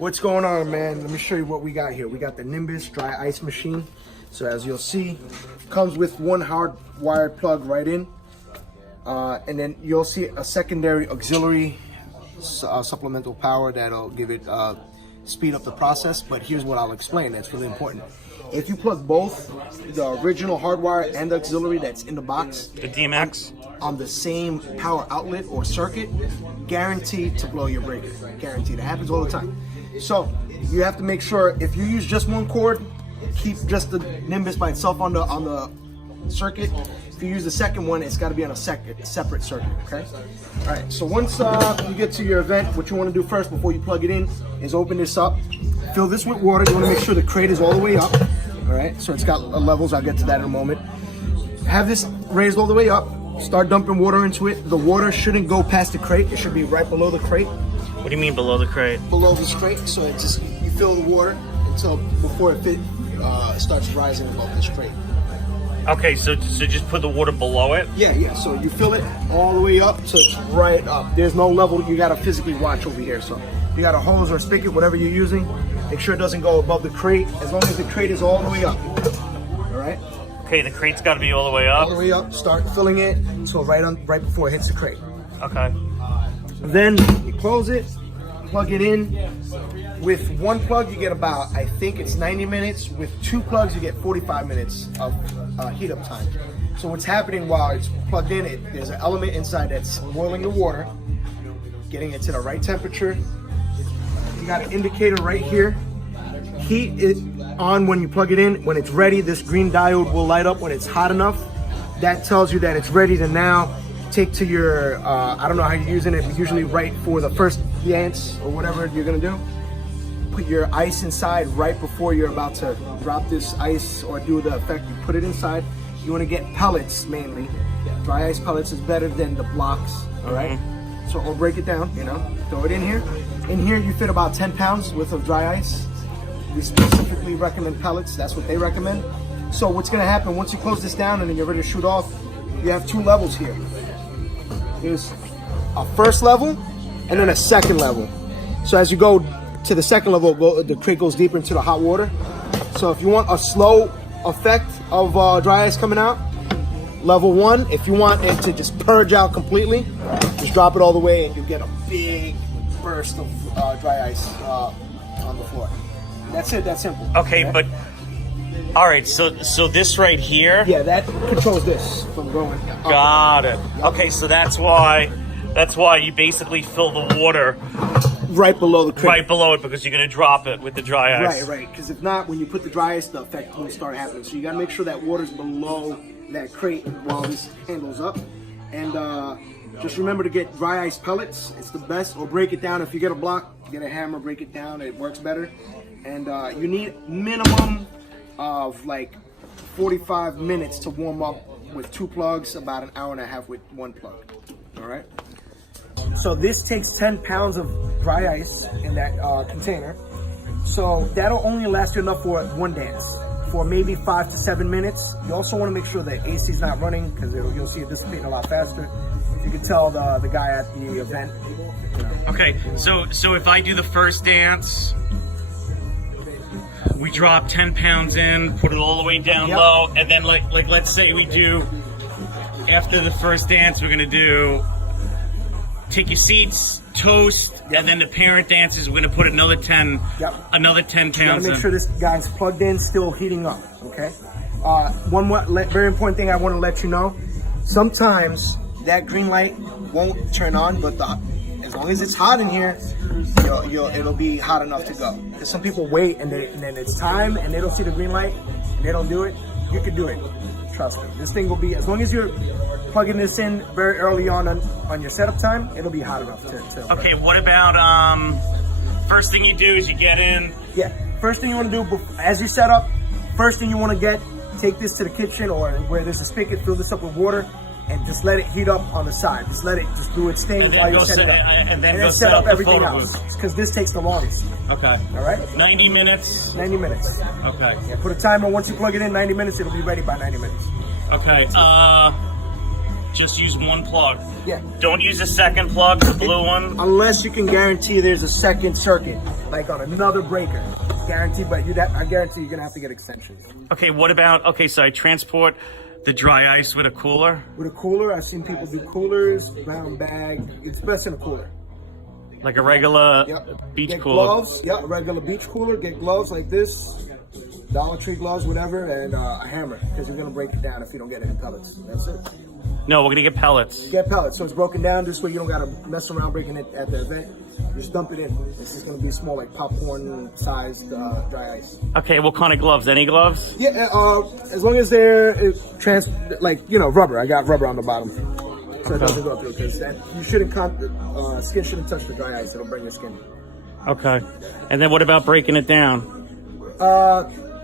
What's going on, man? Let me show you what we got here. We got the Nimbus dry ice machine. So as you'll see, comes with one hard wired plug right in. And then you'll see a secondary auxiliary supplemental power that'll give it speed up the process. But here's what I'll explain that's really important. If you plug both the original hardwire and the auxiliary that's in the box, the DMX, on the same power outlet or circuit, guaranteed to blow your breaker. Guaranteed. It happens all the time. So you have to make sure if you use just one cord, keep just the Nimbus by itself on the circuit. If you use the second one, it's got to be on a separate circuit. Okay. All right. So once you get to your event, what you want to do first before you plug it in is open this up, fill this with water. You want to make sure the crate is all the way up. All right. So it's got levels. I'll get to that in a moment. Have this raised all the way up. Start dumping water into it. The water shouldn't go past the crate. It should be right below the crate. What do you mean below the crate? Below this crate. So it just you fill the water until before it starts rising above this crate. Okay, so just put the water below it? Yeah. So you fill it all the way up so it's right up. There's no level you gotta physically watch over here. So you got a hose or a spigot, whatever you're using, make sure it doesn't go above the crate. As long as the crate is all the way up. All right. Okay, the crate's got to be all the way up. All the way up. Start filling it so right before it hits the crate. Okay. Then you close it, plug it in. With one plug, you get about, I think it's 90 minutes. With two plugs, you get 45 minutes of heat up time. So what's happening while it's plugged in, there's an element inside that's boiling the water, getting it to the right temperature. You got an indicator right here. Heat is on when you plug it in. When it's ready, this green diode will light up when it's hot enough. That tells you that it's ready to now take to your, I don't know how you're using it, but usually right for the first dance or whatever you're gonna do. Put your ice inside right before you're about to drop this ice or do the effect. You put it inside. You want to get pellets mainly. Dry ice pellets is better than the blocks. All right. So I'll break it down. Throw it in here. In here you fit about 10 pounds worth of dry ice. We specifically recommend pellets. That's what they recommend. So what's going to happen once you close this down and then you're ready to shoot off? You have two levels here. There's a first level and then a second level. So as you go to the second level, the crate goes deeper into the hot water. So if you want a slow effect of dry ice coming out, level one. If you want it to just purge out completely, just drop it all the way and you get a big burst of dry ice on the floor. That's it. That's simple. Okay, but all right. So this right here. Yeah, that controls this from going up. Got it. Okay, so that's why you basically fill the water right below the crate. Right below it, because you're going to drop it with the dry ice. Right. Because if not, when you put the dry ice, the effect will start happening. So you got to make sure that water's below that crate while this handles up. And just remember to get dry ice pellets. It's the best. Or break it down. If you get a block, get a hammer, break it down. It works better. And you need minimum of like 45 minutes to warm up with two plugs, about an hour and a half with one plug. All right. So this takes 10 pounds of dry ice in that container. So that'll only last you enough for one dance, for maybe 5 to 7 minutes. You also want to make sure the AC is not running because you'll see it dissipating a lot faster. You can tell the guy at the event. Okay, so if I do the first dance, we drop 10 pounds in, put it all the way down low, and then like let's say we do, after the first dance, we're gonna do take your seats, toast, and then the parent dances, we're gonna put another 10 pounds in. You gotta make sure this guy's plugged in, still heating up, okay? One more very important thing I wanna let you know, sometimes that green light won't turn on, but as long as it's hot in here, it'll be hot enough to go. Because some people wait and then it's time and they don't see the green light and they don't do it. You can do it. Trust me. This thing will be, as long as you're plugging this in very early on your setup time, it'll be hot enough to Okay, what about first thing you do is you get in? Yeah, first thing you want to do as you set up, first thing you want to take this to the kitchen or where there's a spigot, fill this up with water, and just let it heat up on the side. Just let it do its thing while you're setting up. And then set up everything else. Because this takes the longest. Okay. All right? 90 minutes? 90 minutes. Okay. Yeah, put a timer. Once you plug it in, 90 minutes, it'll be ready by 90 minutes. Okay. just use one plug. Yeah. Don't use a second plug, the blue one. Unless you can guarantee there's a second circuit, like on another breaker. Guaranteed, but I guarantee you're gonna have to get extensions. Okay, what about, okay, so I transport the dry ice with a cooler, With a cooler, I've seen people do coolers, brown bag. It's best in a cooler. like a regular Yep. beach Get cooler. gloves. Yeah, a regular beach cooler. Get gloves like this, Dollar Tree gloves, whatever, and a hammer because you're gonna break it down if you don't get any pellets. That's it. No, we're gonna get pellets. Get pellets, so it's broken down. This way you don't gotta mess around breaking it at the event. Just dump it in. This is gonna be small, like popcorn-sized dry ice. Okay, what kind of gloves? Any gloves? Yeah, as long as they're rubber. I got rubber on the bottom, so it doesn't go through. Because you shouldn't skin shouldn't touch the dry ice. It'll burn your skin. Okay. And then what about breaking it down?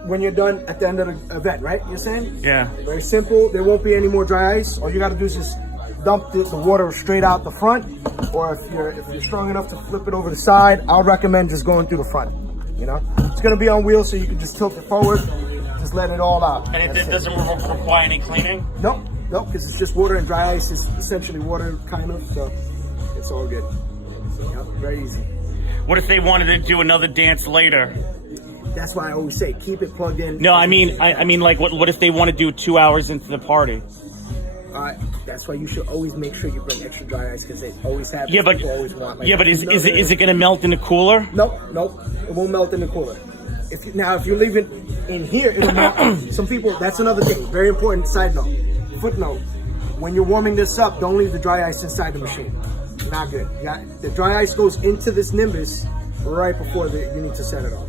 When you're done at the end of the event, right? You're saying? Yeah. Very simple. There won't be any more dry ice. All you got to do is just dump the water straight out the front, or if you're strong enough to flip it over the side, I would recommend just going through the front. You know, it's gonna be on wheels, so you can just tilt it forward, just let it all out. And it doesn't require any cleaning? Nope, because it's just water, and dry ice is essentially water, kind of. So it's all good. Yep, very easy. What if they wanted to do another dance later? That's why I always say keep it plugged in. No, I mean like what if they want to do 2 hours into the party? That's why you should always make sure you bring extra dry ice because they always have. Yeah, but people always want. Like, is it gonna melt in the cooler? Nope, it won't melt in the cooler. If you leave it in here, it'll melt. Some people. That's another thing. Very important side note. Footnote: when you're warming this up, don't leave the dry ice inside the machine. Not good. The dry ice goes into this Nimbus right before you need to set it off.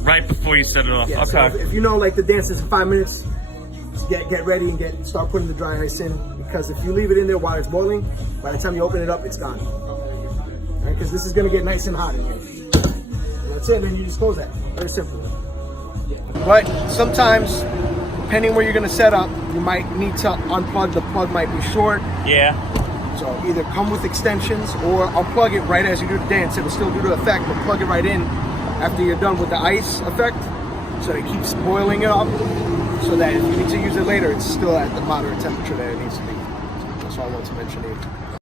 Right before you set it off. Yeah, Okay. so if you know like the dance is in 5 minutes, get ready and start putting the dry ice in, because if you leave it in there while it's boiling, by the time you open it up, it's gone. Right? Because this is gonna get nice and hot in here. And that's it, and then you just close that. Very simple. But sometimes, depending where you're gonna set up, you might need to unplug. The plug might be short. Yeah. So either come with extensions or unplug it right as you do the dance. It'll still do the effect, but plug it right in after you're done with the ice effect, so it keeps boiling it up, so that if you need to use it later, it's still at the moderate temperature that it needs to be. That's all I want to mention here.